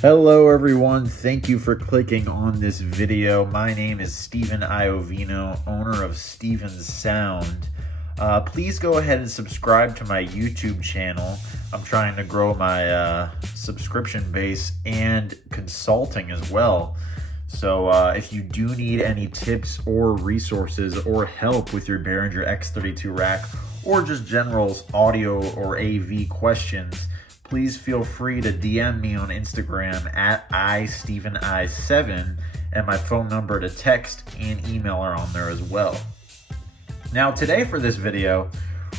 Hello everyone, thank you for clicking on this video. My name is Steven Iovino, owner of Steven's Sound. Please go ahead and subscribe to my YouTube channel. I'm trying to grow my subscription base and consulting as well. So if you do need any tips or resources or help with your Behringer X32 rack or just general audio or AV questions, please feel free to DM me on Instagram at iStevenI7, and my phone number to text and email are on there as well. Now today for this video,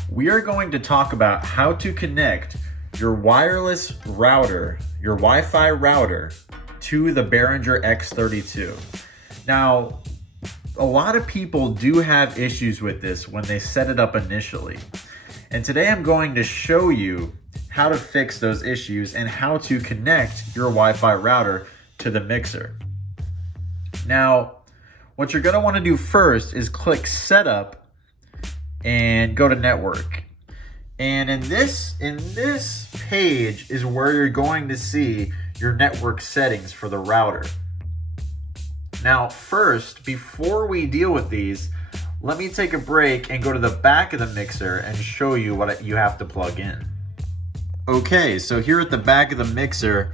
we are going to talk about how to connect your wireless router, your Wi-Fi router, to the Behringer X32. Now, a lot of people do have issues with this when they set it up initially. And today I'm going to show you how to fix those issues and how to connect your Wi-Fi router to the mixer. Now, what you're gonna wanna do first is click Setup and go to Network. And in this page is where you're going to see your network settings for the router. Now, first, before we deal with these, let me take a break and go to the back of the mixer and show you what you have to plug in. Okay, so here at the back of the mixer,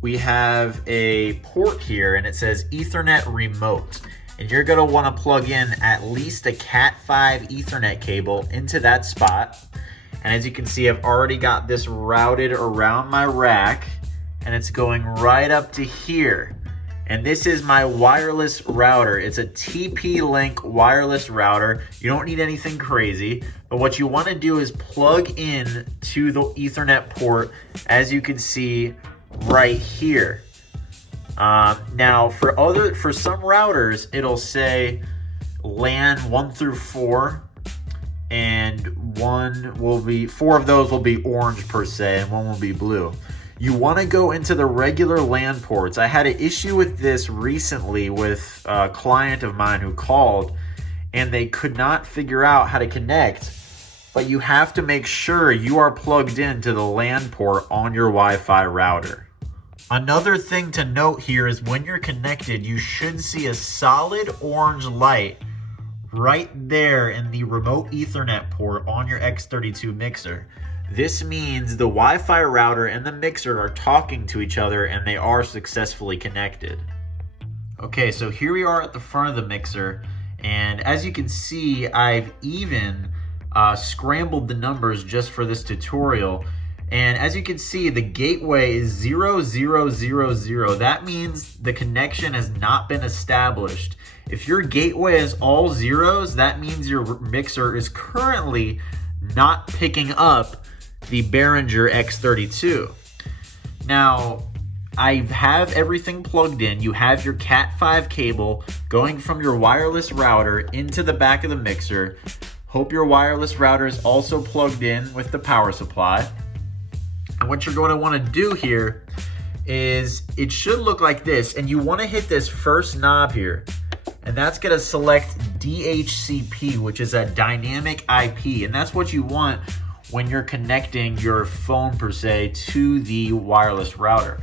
we have a port here and it says Ethernet remote. And you're gonna wanna plug in at least a Cat5 Ethernet cable into that spot. And as you can see, I've already got this routed around my rack and it's going right up to here. And this is my wireless router. It's a TP-Link wireless router. You don't need anything crazy, but what you want to do is plug in to the Ethernet port, as you can see right here. Now, for some routers, it'll say LAN 1 through 4, and four of those will be orange per se, and one will be blue. You want to go into the regular LAN ports. I had an issue with this recently with a client of mine who called and they could not figure out how to connect, but you have to make sure you are plugged into the LAN port on your Wi-Fi router. Another thing to note here is when you're connected, you should see a solid orange light right there in the remote Ethernet port on your X32 mixer. This means the Wi-Fi router and the mixer are talking to each other and they are successfully connected. Okay, so here we are at the front of the mixer, and as you can see, I've even scrambled the numbers just for this tutorial. And as you can see, the gateway is 0000. That means the connection has not been established. If your gateway is all zeros, that means your mixer is currently not picking up the Behringer X32. Now, I have everything plugged in. You have your Cat5 cable going from your wireless router into the back of the mixer. Hope your wireless router is also plugged in with the power supply. And what you're going to want to do here is, it should look like this, and you want to hit this first knob here, and that's going to select DHCP, which is a dynamic IP, and that's what you want when you're connecting your phone per se to the wireless router.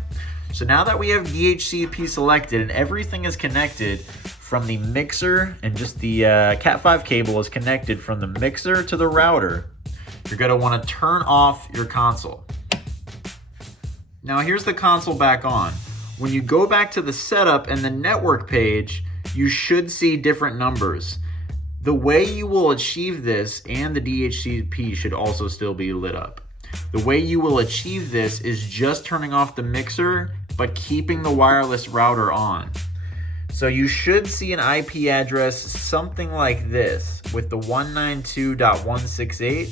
So now that we have DHCP selected and everything is connected from the mixer, and just the Cat5 cable is connected from the mixer to the router, you're gonna wanna turn off your console. Now here's the console back on. When you go back to the setup and the network page, you should see different numbers. The way you will achieve this, and the DHCP should also still be lit up. The way you will achieve this is just turning off the mixer, but keeping the wireless router on. So you should see an IP address something like this with the 192.168,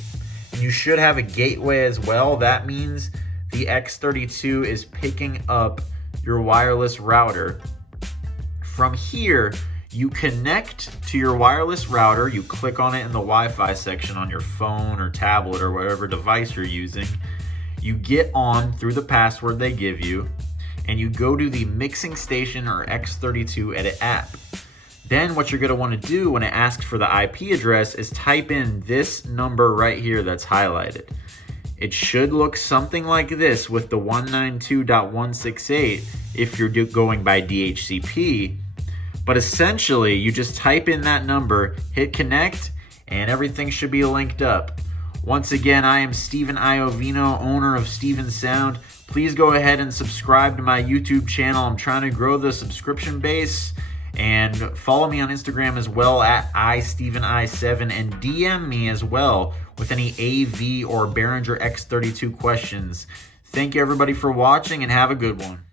and you should have a gateway as well. That means the X32 is picking up your wireless router. From here, you connect to your wireless router, you click on it in the Wi-Fi section on your phone or tablet or whatever device you're using. You get on through the password they give you, and you go to the mixing station or X32 edit app. Then what you're gonna wanna do when it asks for the IP address is type in this number right here that's highlighted. It should look something like this with the 192.168 if you're going by DHCP. But essentially, you just type in that number, hit connect, and everything should be linked up. Once again, I am Steven Iovino, owner of Steven Sound. Please go ahead and subscribe to my YouTube channel. I'm trying to grow the subscription base. And follow me on Instagram as well at iStevenI7, and DM me as well with any AV or Behringer X32 questions. Thank you everybody for watching, and have a good one.